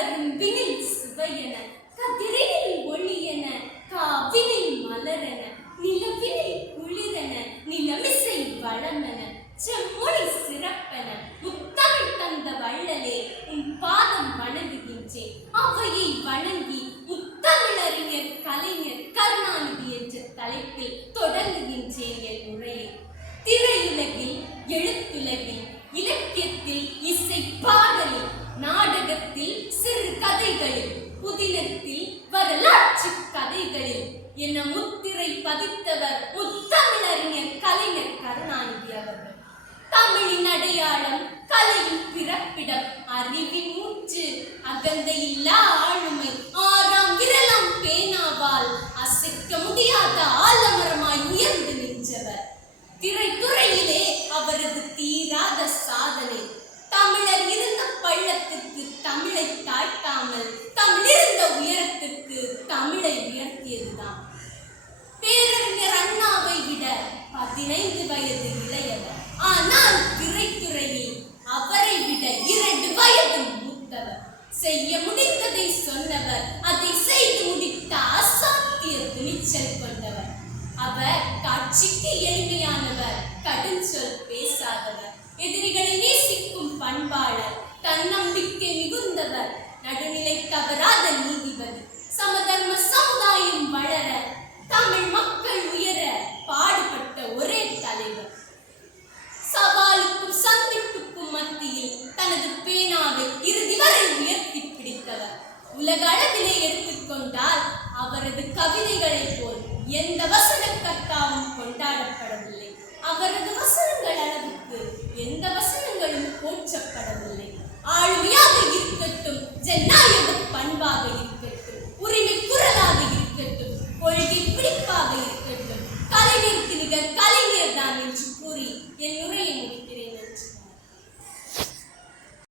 கரும்பினில் சுவையென, கதிரினில் ஒளியென, காவினில் மலரென, நிலவினில் குளிரென, நிலமிசை வளமென, செம்மொழி சிறப்பென, முத்தமிழ் தந்த வள்ளலே உன் பாதம் வணங்குகின்றேன். அவையை வணங்கி முத்தமிழறிஞர் கலைஞர் கருணாநிதி என்ற தலைப்பில் தொடங்குகின்றேன் என் உரையை. திரையுலகில், எழுத்துலகில், இலக்கியத்தில், இசை பாடலில், நாடகத்தில், சிறு கதைகளில், புதினத்தில், வரலாற்று கதைகளில் என முத்திரை பதித்தவர் முத்தமிழறிஞர் கலைஞர் கருணாநிதி அவர்கள். தமிழின் அடையாளம், கலையின் பிறப்பிடம், அறிவின் ஊற்று, அகந்தையில்லா ஆளுமை, ஆறாம் விரலாம் பேனாவால் அசைக்க முடியாத ஆலமரமாய் உயர்ந்து நின்றவர். திரைத்துறையிலே அவரது தீராத சாதனை. தமிழர் இருந்த பள்ளத்துக்கு தமிழை தாழ்த்தாமல் தமிழ் இருந்த உயரத்திற்கு தமிழை உயர்த்தியதுதான். பேரறிஞர் அண்ணாவை விட 15 வயது இளையவர். ஆனால் திரைத்துறையில் அவரை விட 2 வயது மூத்தவர். செய்ய முடிந்ததை சொன்னவர், அதை செய்து முடித்த அசாத்திய துணிச்சல் கொண்டவர். அவர் காட்சிக்கு எளிமையானவர், கடுஞ்சொல் பேசாதவர், எதிரிகளை நேசிக்கும் பண்பாளர், தன்னம்பிக்கை மிகுந்தவர், நடுநிலை தவறாத நீதிபதி, சமதர்ம சமுதாயம் வளர, தமிழ் மக்கள் உயர பாடுபட்ட ஒரே தலைவர். சவாலுக்கும் சந்திப்புக்கும் மத்தியில் தனது பேனாவை இறுதி வரை உயர்த்தி பிடித்தவர். உலக அளவிலே எடுத்துக்கொண்டால் அவரது கவிதைகளை போல் எந்த வசன கர்த்தாவும் கொண்டாடப்படவில்லை. அவரது வசனங்கள் அளவுக்கு எந்த வசனங்களும் போற்றப்படவில்லை. ஆளுமையாக இருக்கட்டும், ஜனநாயக பண்பாக இருக்கட்டும்,